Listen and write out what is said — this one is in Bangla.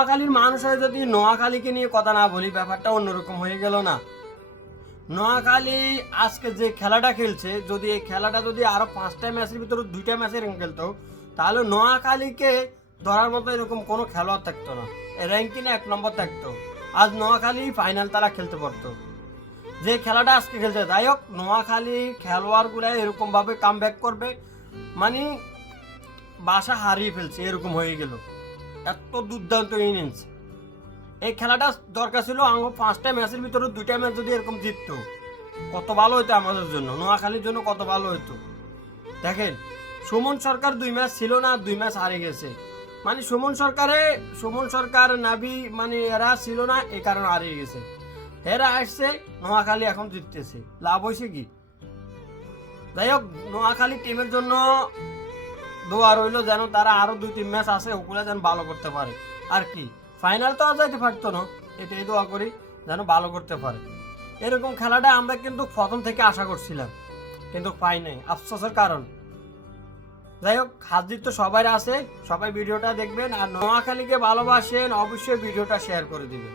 নোয়াখালীর মানুষ হয়ে যদি নোয়াখালীকে নিয়ে কথা না বলি, ব্যাপারটা অন্যরকম হয়ে গেল না? নোয়াখালী আজকে যে খেলাটা খেলছে, যদি এই খেলাটা যদি আরো 5টা ম্যাচের ভিতরে 2টা ম্যাচে খেলতো, তাহলে নোয়াখালীকে ধরার মতো এরকম কোনো খেলোয়াড় থাকতো না, র্যাঙ্কিংয়ে 1 নম্বর থাকতো। আজ নোয়াখালী ফাইনাল তারা খেলতে পারতো। যে খেলাটা আজকে খেলছে, যাই হোক, নোয়াখালী খেলোয়াড়গুলো এরকম ভাবে কাম ব্যাক করবে, মানে বাসা হারিয়ে ফেলছে এরকম হয়ে গেল। এত দুর্দান্ত ইনিংস। এই খেলাটা দরকার ছিল আঙ্গ 5টা ম্যাচের ভিতরে 2টা ম্যাচ যদি এরকম জিততো, কত ভালো হতো আমাদের জন্য, নোয়াখালীর জন্য কত ভালো হতো। দেখেন, সুমন সরকার 2 ম্যাচ ছিল না, 2 ম্যাচ হারে গেছে। মানে সুমন সরকার নাবি মানে এরা ছিল না, এই কারণে হারিয়ে গেছে। এরা আসছে, নোয়াখালী এখন জিততেছে, লাভ হয়েছে কি? যাই হোক, নোয়াখালী টিমের জন্য দোয়া রইল, যেন তারা আরো 2-3 ম্যাচ আছে, ওগুলো যেন ভালো করতে পারে। আর কি, ফাইনাল তো আর যাইতে পারতো না, এটাই দোয়া করি যেন ভালো করতে পারে। এরকম খেলাটা আমরা কিন্তু প্রথম থেকে আশা করছিলাম, কিন্তু পাই নাই, আফসোসের কারণ। যাই হোক, হাজির তো সবাই আছে, সবাই ভিডিওটা দেখবেন, আর নোয়াখালীকে ভালোবাসেন, অবশ্যই ভিডিওটা শেয়ার করে দিবেন।